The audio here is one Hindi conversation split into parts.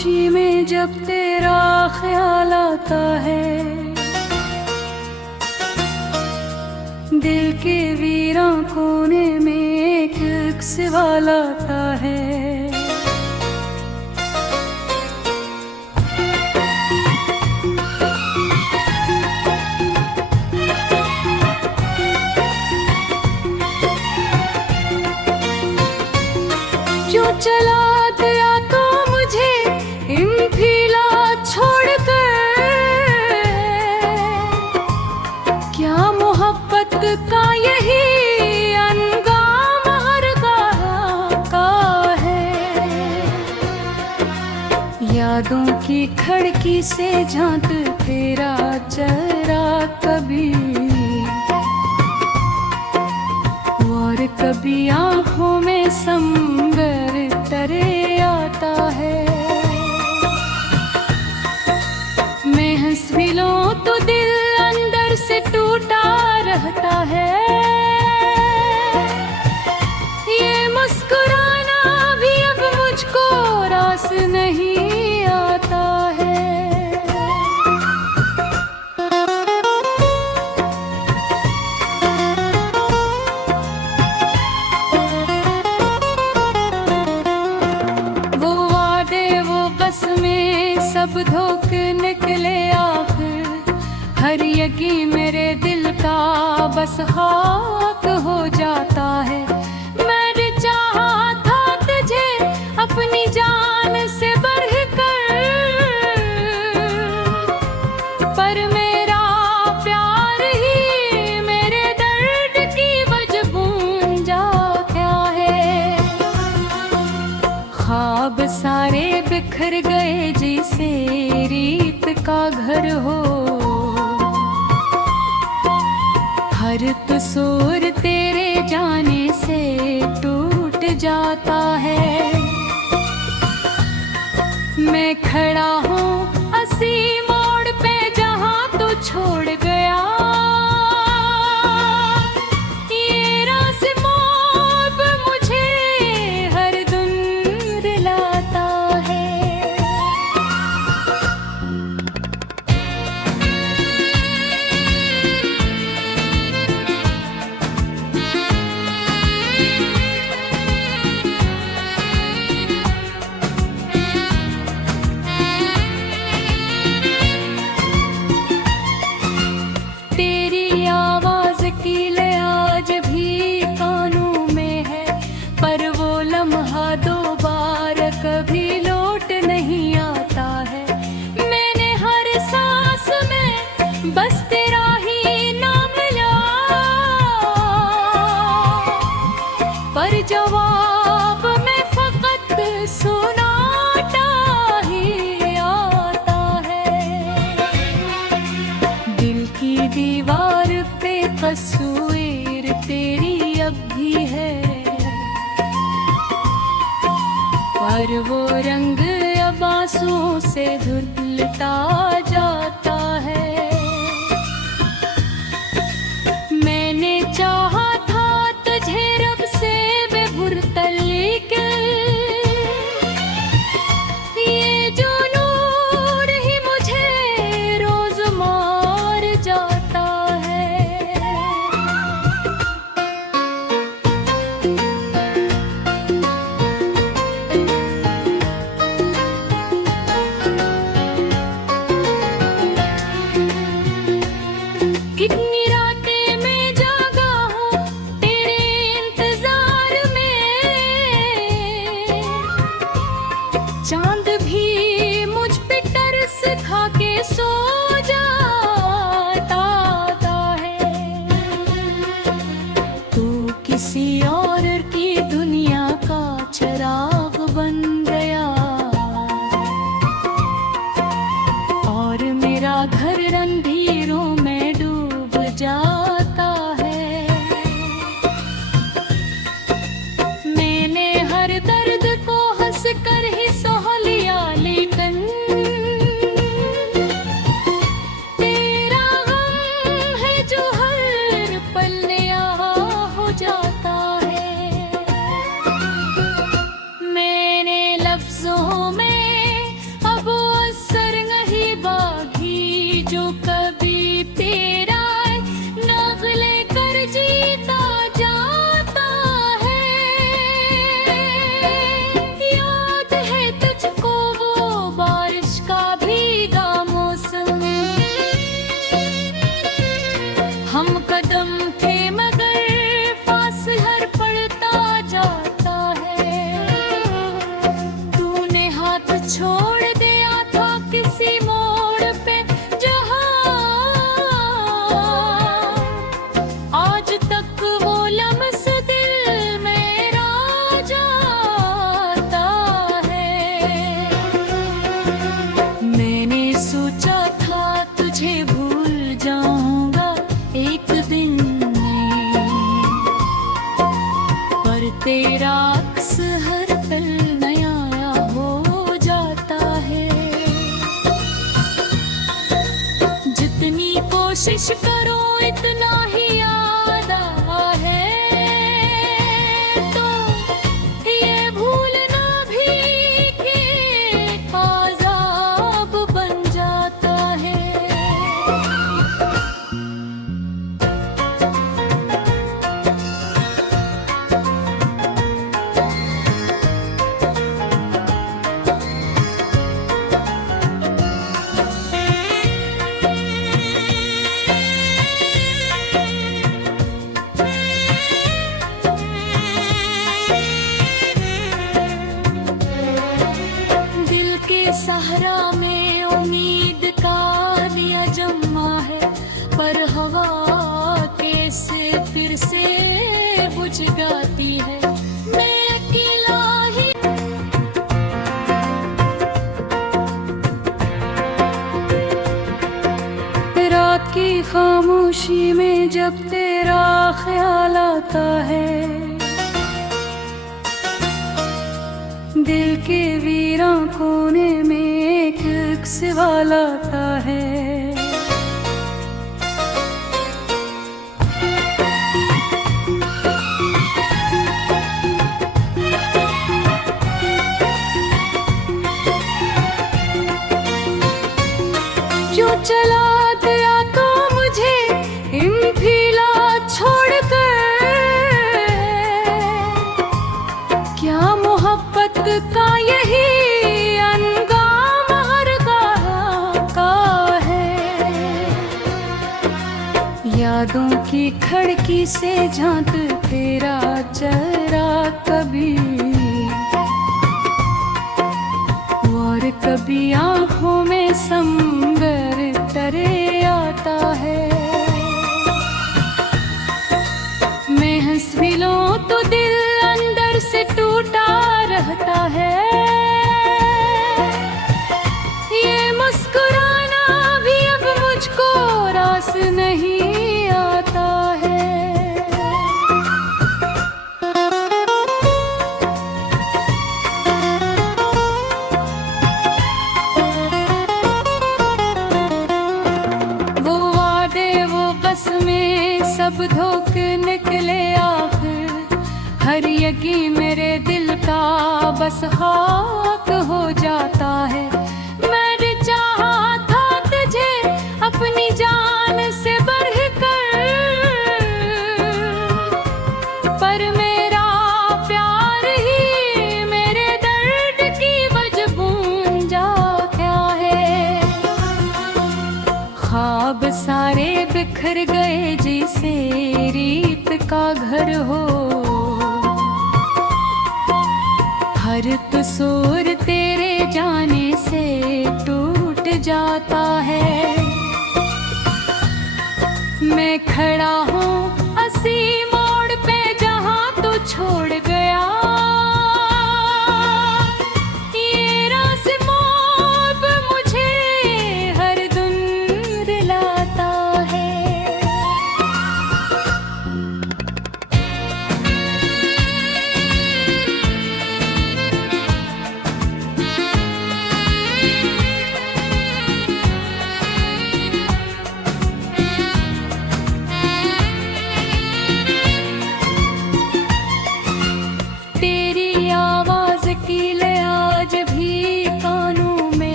खामोशी में जब तेरा ख्याल आता है, दिल के वीरां कोने में एक सवाल आता है। जो चला दिया तो मुझे इंफिला छोड़कर, क्या मोहब्बत का यही अंजाम हर का है। यादों की खिड़की से झांक तेरा चेहरा कभी, और कभी आंखों में संबर तरे आता है। मैं हंस भी लूं तो दिल अंदर से टूटा रहता है। ये मुस्कुराना भी अब मुझको रास नहीं आता है। सब धोखे निकले आखिर, हर यकी मेरे दिल का बस खाक हो जाता है। मैंने चाहा था तुझे अपनी जान से बढ़कर, पर मेरा प्यार ही मेरे दर्द की वजह बूंझा क्या है। ख्वाब सारे बिखर गए जैसे रीत का घर हो, हर कसूर तेरे जाने से टूट जाता है। मैं खड़ा हूँ असी मोड़ पे जहाँ तू छोड़ गया, ये रास्ता अब मुझे हर दिन रुलाता है। कभी लौट नहीं आता है। मैंने हर सांस में बस तेरा ही नाम लिया, पर जवाब में फकत सुनाता ही आता है। दिल की दीवार पे तस्वीर तेरी अब भी है, पर वो रंग अब आंसुओं से धुलता जाता है। मैंने चाहा था तुझे रब से बेमुरतल्लिक, ये जो नूर ही मुझे रोज मार जाता है। फिर से बुझ जाती है। मैं अकेला ही रात की खामोशी में जब तेरा ख्याल आता है, दिल के वीरां कोने में एक सवाल आता है। जो चला गया तो मुझे हिमफिला छोड़कर, क्या मोहब्बत का यही अंजाम हरगाह का है। यादों की खिड़की से झांक तेरा चेहरा कभी, और कभी आंखों में समंदर तरे आता है। मैं हंस भी लूं तो दिल अंदर से टूटा रहता है। ये मुस्कुराना भी अब मुझको रास नहीं आता है। सब धोखे निकले आखिर, हर यकी मेरे दिल का बस खाक हो जाता है। मैंने चाहा था तुझे अपनी जान से बढ़कर, पर मेरा प्यार ही मेरे दर्द की वजह बन जा क्या है। ख्वाब सारे बिखर गए जैसे रीत का घर हो, हर कसूर तेरे जाने से टूट जाता है। मैं खड़ा हूँ अस्सी मोड़ पे जहाँ तू छोड़ गया, ये राज़-ए-मौत मुझे हर दिन रुलाता है।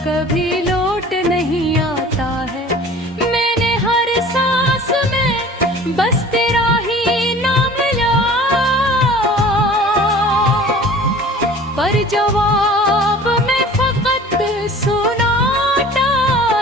कभी लौट नहीं आता है। मैंने हर सांस में बस तेरा ही नाम लिया, पर जवाब में फकत सुनाता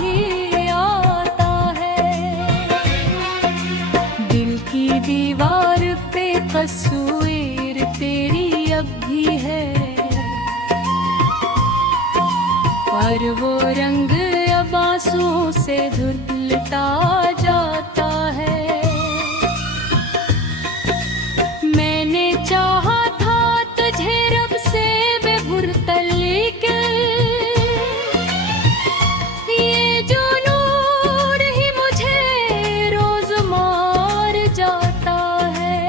ही आता है। दिल की दीवार पे तस्वीर तेरी अब भी है, पर वो रंग अब आंसुओं से धुलता जाता है। मैंने चाहा था तुझे रब से बेमुरतल, लेकिन ये जो नूर ही मुझे रोज मार जाता है।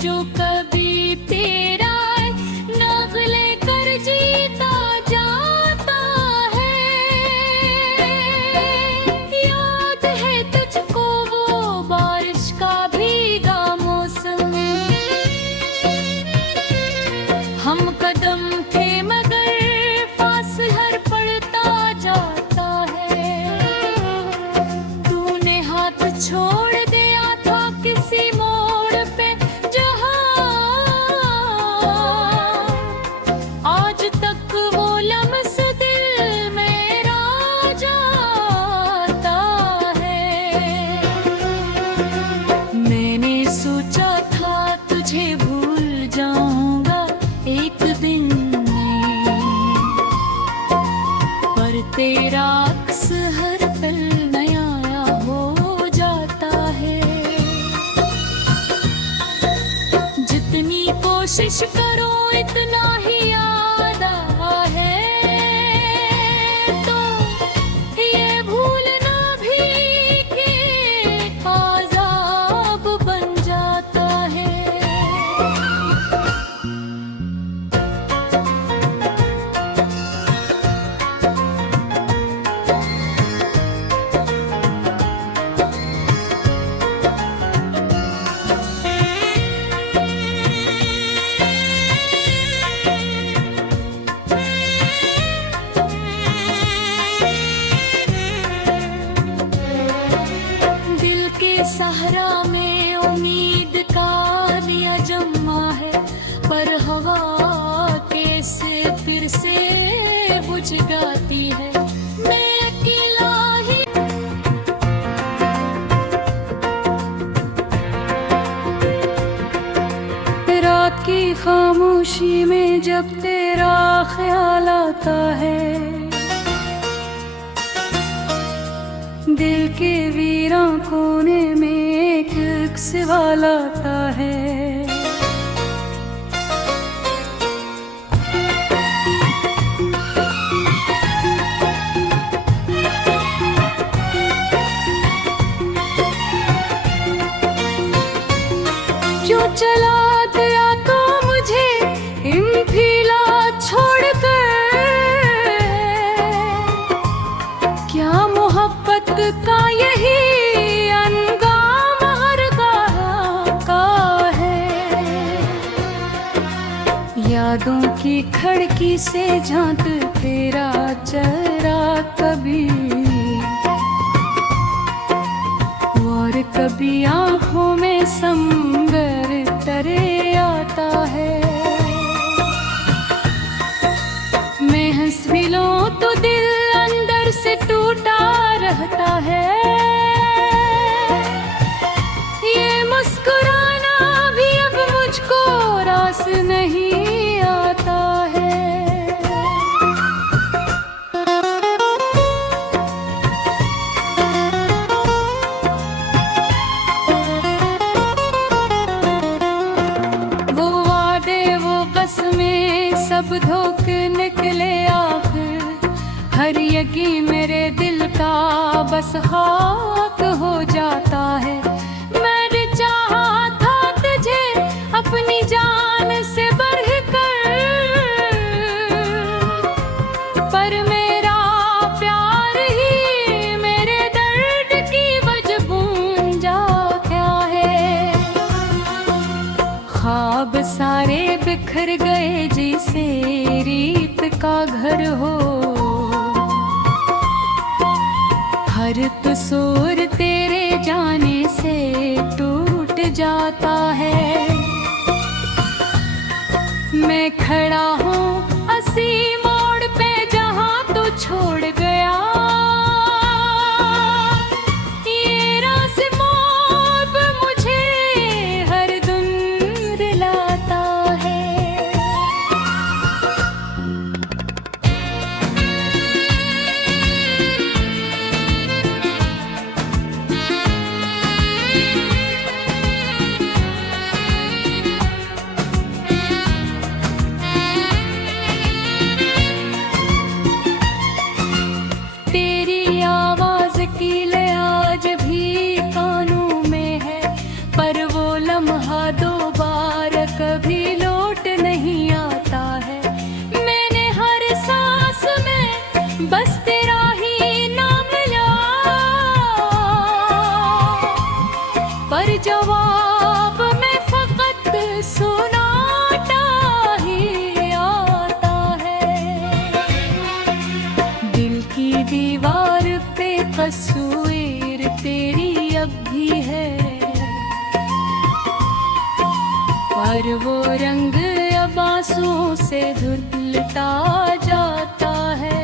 जो कभी तेरा नगले कर जीता जाता है। याद है तुझको वो बारिश का भीगा मौसम, हम कदम थे मगर फासला पड़ता जाता है। तूने हाथ छोड़ दिया था किसी मोड़ पे जहां आज तक वो लम्स दिल मेरा जाता है। मैंने सोचा था तुझे भूल जाऊंगा एक दिन में, पर तेरा अक्स हर पल नया हो जाता है। जितनी कोशिश करो इतना ही याद आता है, तो ये भूलना भी कि आज़ाब बन जाता है। दिल के सहरा में उम्मीद का दिया जमा है, पर हवा कैसे फिर से बुझ जाती है। मैं अकेला ही रात की खामोशी में जब तेरा ख्याल आता है, दिल के वीरां कोने में एक सवाल आता है। जो चला गया तो मुझे हिमफिला छोड़कर, क्या मोहब्बत का यही अंजाम हर का है। यादों की खिड़की से झांक तेरा चेहरा कभी, और कभी आंखों में समंदर तरे आता है। मैं हंस भी लूं तो दिल अंदर से टूटा रहता है। ये मुस्कुराना भी अब मुझको रास नहीं आता है। वो वादे वो बस में सब धोखे निकले आखिर, हर यकी मेरे दिल का बस खाक हो जाता है। मैंने चाहा था तुझे अपनी जान से बढ़कर, पर मेरा प्यार ही मेरे दर्द की वजह बूंझा क्या है। ख्वाब सारे बिखर गए जैसे रीत का घर हो, हर कसूर तेरे जाने से टूट जाता है। मैं खड़ा हूँ असी मोड़ पे जहाँ तू छोड़ गया, ये रास मोब मुझे हर दिन दिलाता है। ख्वाब में फकत सुनाता ही आता है। दिल की दीवार पे तस्वीर तेरी अब भी है, पर वो रंग अब आंसुओं से धुंधलता जाता है।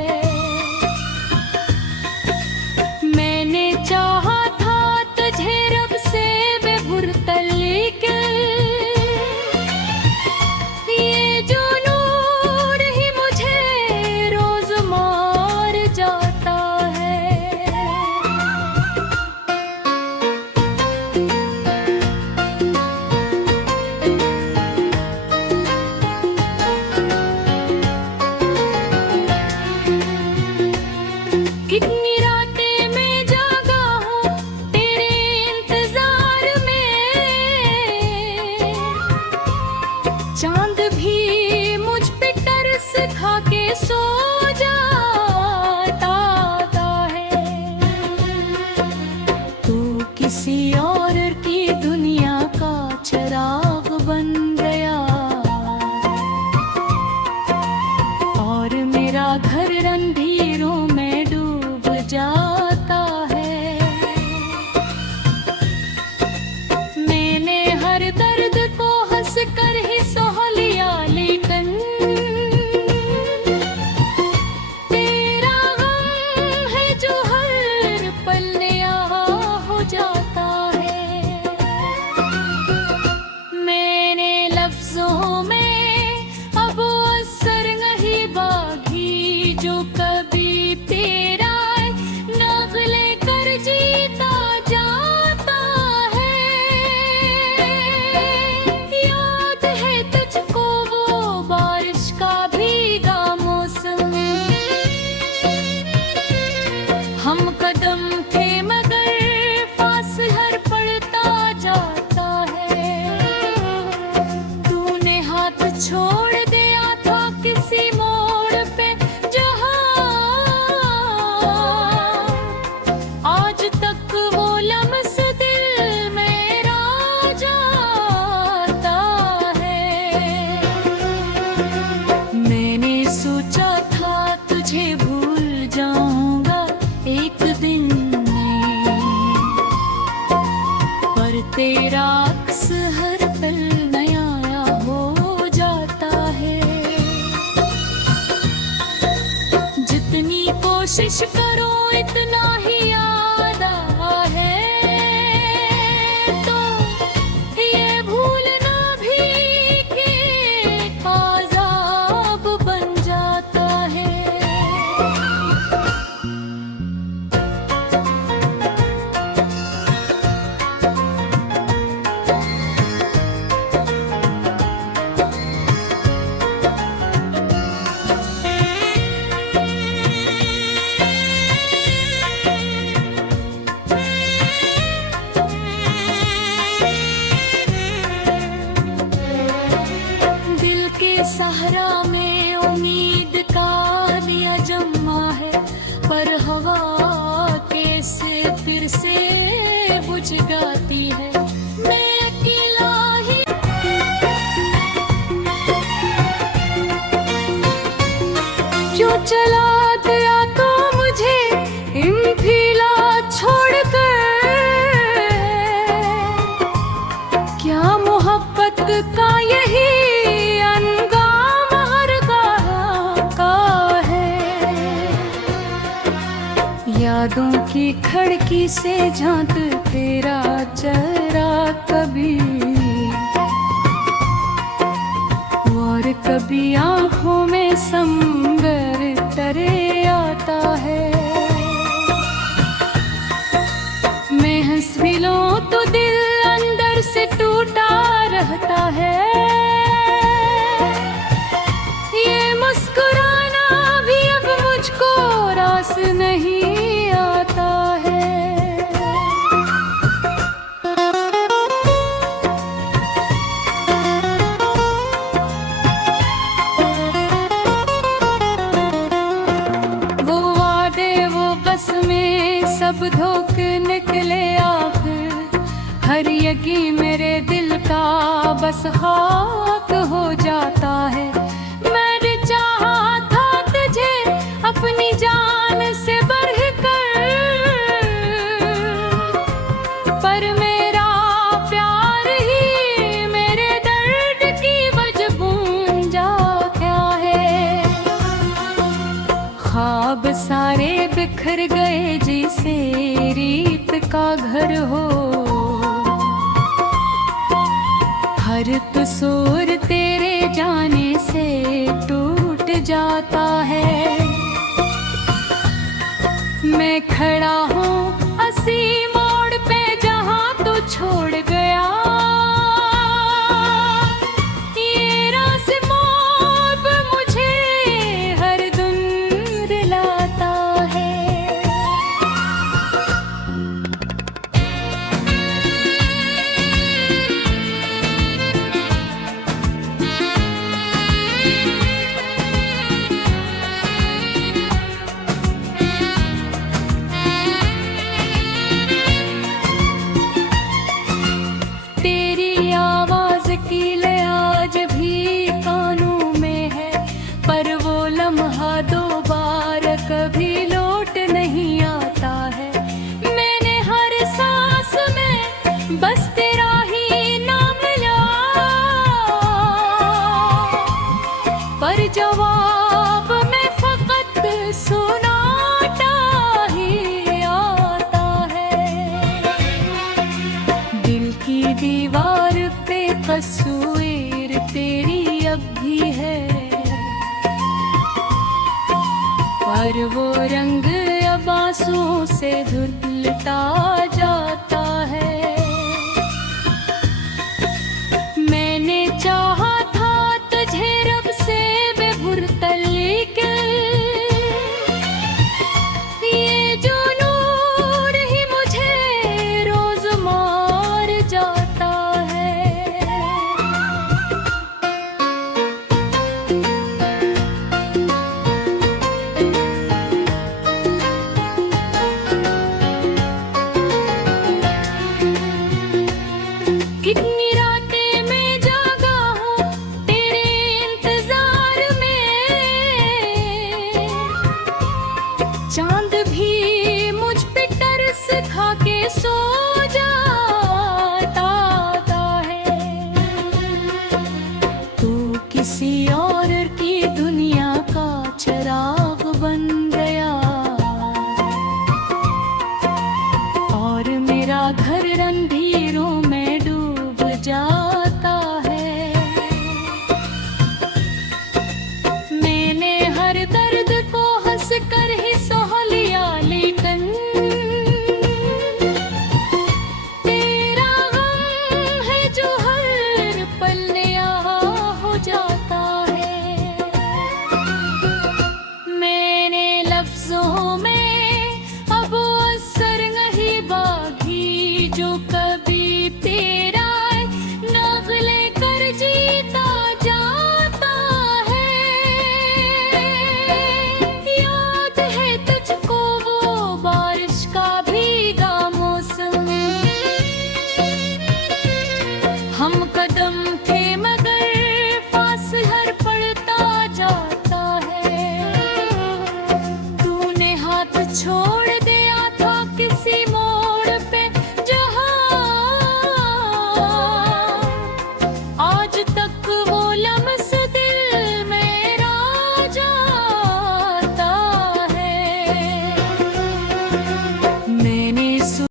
मैंने चाहा था तुझे रब से बेभुरतल, लेकिन ये जो नूर ही मुझे रोज मार जाता है। कितनी रातें मैं जागा हूँ तेरे इंतजार में, चांद भी मुझ पे तरस खा के सो जाता है। तू किसी और की दुनिया का चिराग बन गया, और मेरा घर अंधेरों में डूब जाता है। मैंने हर दर्द को हंस कर ही सह लिया, लेकिन तेरा गम है जो हर पल नया हो जाता है। मैंने लफ्जों में अब असर नहीं बागी, जो कभी तेरा नगले कर जीता जाता है। याद है तुझको वो बारिश का भीगा मौसम, हम कदम थे मगर फासला पड़ता जाता है। तूने हाथ छोड़ दिया था किसी मोड़ पे, जहाँ आज तक वो लम्स दिल मेरा जाता है। मैंने सोचा था तुझे भूल जाऊंगा एक दिन में, पर तेरा अक्स हर पल नया हो जाता है। जितनी कोशिश करो इतना ही याद है, तो ये भूलना भी एक अज़ाब बन जाता है। दिल के सहरा में उम्मीद का दिया जमा है, पर हवा कैसे फिर से बुझ जाती है। मैं अकेला ही जो चला गया तो मुझे इंफिला छोड़कर, क्या मोहब्बत का यही अंजाम हरगाह का है। यादों की खिड़की से झांक तेरा चेहरा कभी, और कभी आंखों में समंदर तरे आता है। मैं हंस भी लूं तो दिल अंदर से टूटा रहता है। ये मुस्कुराना भी अब मुझको रास नहीं आता है। सब धोखे निकले आखिर, हर यकीन मेरे का बस खाक हो जाता है। मैंने चाहा था तुझे अपनी जान से बढ़कर, पर मेरा प्यार ही मेरे दर्द की वजह गूंजा क्या है। ख्वाब सारे बिखर गए जैसे रीत का घर हो, हर कसूर तेरे जाने से टूट जाता है। मैं खड़ा हूँ अस्सी मोड़ पे जहाँ तू छोड़ गया, ये राज़-ए-मौत मुझे हर दम रुलाता है। तेरी आवाज की लय आज भी कानों में है, पर वो लम्हा दोबारा कभी लौट नहीं आता है। मैंने हर सांस में बस तेरा ही नाम लिया, पर जवाब में फकत सुनाता ही आता है। दिल की दीवार पे तस्वीर तेरी अब भी है, पर वो रंग अब आंसुओं से धुलता जाता है।